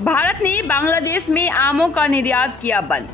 भारत ने बांग्लादेश में आमों का निर्यात किया बंद।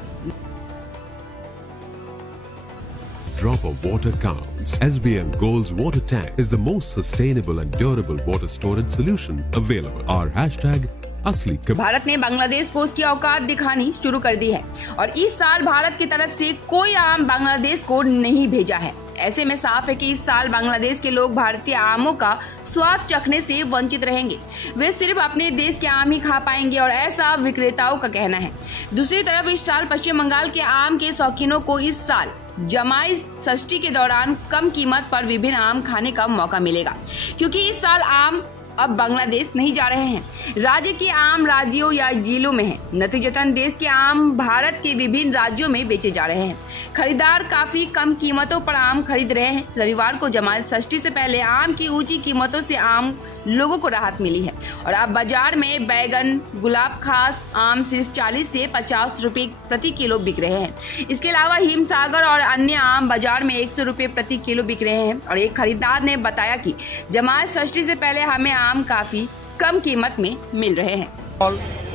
Drop of water counts. SBM Gold's water tank is the most sustainable and durable water storage solution available. Our hashtag असली। भारत ने बांग्लादेश को उसकी औकात दिखानी शुरू कर दी है और इस साल भारत की तरफ से कोई आम बांग्लादेश को नहीं भेजा है। ऐसे में साफ है कि इस साल बांग्लादेश के लोग भारतीय आमों का स्वाद चखने से वंचित रहेंगे। वे सिर्फ अपने देश के आम ही खा पाएंगे और ऐसा विक्रेताओं का कहना है। दूसरी तरफ इस साल पश्चिम बंगाल के आम के शौकीनों को इस साल जमाई षष्ठी के दौरान कम कीमत पर विभिन्न आम खाने का मौका मिलेगा, क्योंकि इस साल आम अब बांग्लादेश नहीं जा रहे हैं। राज्य के आम राज्यों या जिलों में हैं। नतीजतन देश के आम भारत के विभिन्न राज्यों में बेचे जा रहे हैं। खरीदार काफी कम कीमतों पर आम खरीद रहे हैं। रविवार को जमाई षष्ठी से पहले आम की ऊंची कीमतों से आम लोगों को राहत मिली है और अब बाजार में बैगन, गुलाब खास आम सिर्फ 40 से 50 रुपए प्रति किलो बिक रहे हैं। इसके अलावा हिमसागर और अन्य आम बाजार में 100 रुपए प्रति किलो बिक रहे हैं और एक खरीदार ने बताया कि जमाई षष्ठी से पहले हमें आम काफी कम कीमत में मिल रहे हैं।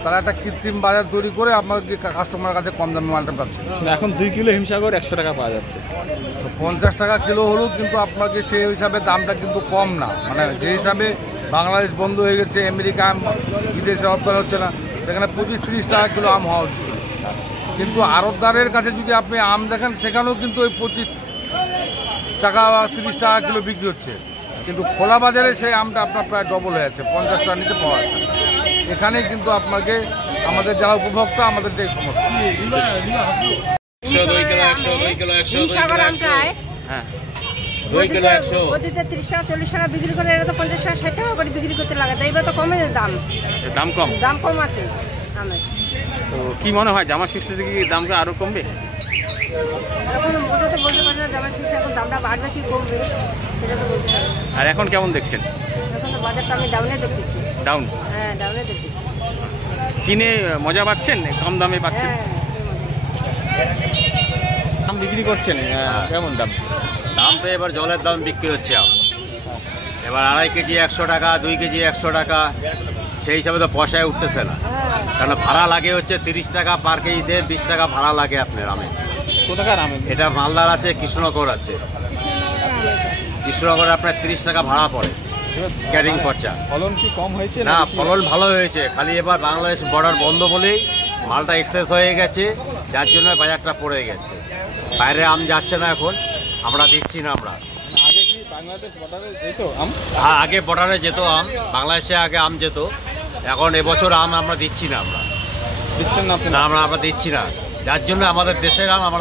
তারা একটা কৃত্রিম বাজার তৈরি করে আপনাকে কাস্টমারের কাছে কম দামে মালটা পাচ্ছে। এখন 2 কিলো হিমসাগর 100 টাকা পাওয়া যাচ্ছে, 50 টাকা কিলো হলেও কিন্তু আপনাকে সেই হিসাবে দামটা কিন্তু কম না। মানে যে হিসাবে বাংলাদেশ বন্ধ হয়ে গেছে, আমেরিকা বিদেশে রপ্তানি হচ্ছে না, সেখানে 25-30 টাকা কিলো আম হওয়া উচিত। কিন্তু আড়তদারের কাছে যদি আপনি আম দেখেন সেখানেও কিন্তু ওই 25 টাকা বা 30 টাকা কিলো বিক্রি হচ্ছে, কিন্তু খোলা বাজারে সেই আমটা আপনার প্রায় ডবল হয়ে যাচ্ছে, 50 টাকার নিচে পাওয়া যাচ্ছে। এখানে কিন্তু আপনাকে আমাদের যারা উপভোক্তা আমাদের এই সমস্যা। 100 2 কিলো 100 2 কিলো 100 2 কিলো 100 হ্যাঁ 2 কিলো 100 ওদিকে 30 টাকা 40 টাকা বিক্রি করে, এটা তো 50 টাকা 60 টাকা করে বিক্রি করতে লাগে। তাইবা তো কমে দাম কম আছে আমের। তো কি মনে হয় জামা ষষ্ঠী থেকে কি দামটা আরো কমবে? এখন ওটা তো বলতে পারি না, জামা ষষ্ঠী এখন দামটা বাড়বে কি কমবে সেটা তো বলতে পারি না। আর এখন কেমন দেখছেন? এখন তো বাজারটা আমি ডাউনে দেখতেছি। ডাউন? হ্যাঁ, ডাউনে দেখতেছি। কিনে মজা পাচ্ছেন? কম দামে পাচ্ছেন? দাম বিক্রি করছেন কেমন দাম? দাম তো এবার জলের দাম বিক্রি হচ্ছে। এবার 2.5 কেজি 100 টাকা, 2 কেজি 100 টাকা, সেই হিসাবে তো পয়সায় উঠতেছে না। কারণ ভাড়া লাগে হচ্ছে 30 টাকা পার কেজিতে, 20 টাকা ভাড়া লাগে আপনার আমে। কোথাকার আম? এটা মালদার আছে, কৃষ্ণনগর আছে। কৃষ্ণনগরে আপনার 30 টাকা ভাড়া পড়ে ক্যারিং খরচা। ফলন কি কম হয়েছে? না, ফলন ভালো হয়েছে, খালি এবার বাংলাদেশ বর্ডার বন্ধ বলেই মালটা এক্সেস হয়ে গেছে, যার জন্য বাজারটা পড়ে গেছে। বাইরে আম যাচ্ছে না, এখন আমরা দিচ্ছি না। আমরা আগে কি বাংলাদেশ বর্ডারে যেত আম? হ্যাঁ, আগে বর্ডারে যেত আম, বাংলাদেশে আগে আম যেত। এখন এবছর আম আমরা দিচ্ছি না। আমরা দিচ্ছেন না? না, আমরা দিচ্ছি না, যার জন্য আমাদের দেশের আম আমরা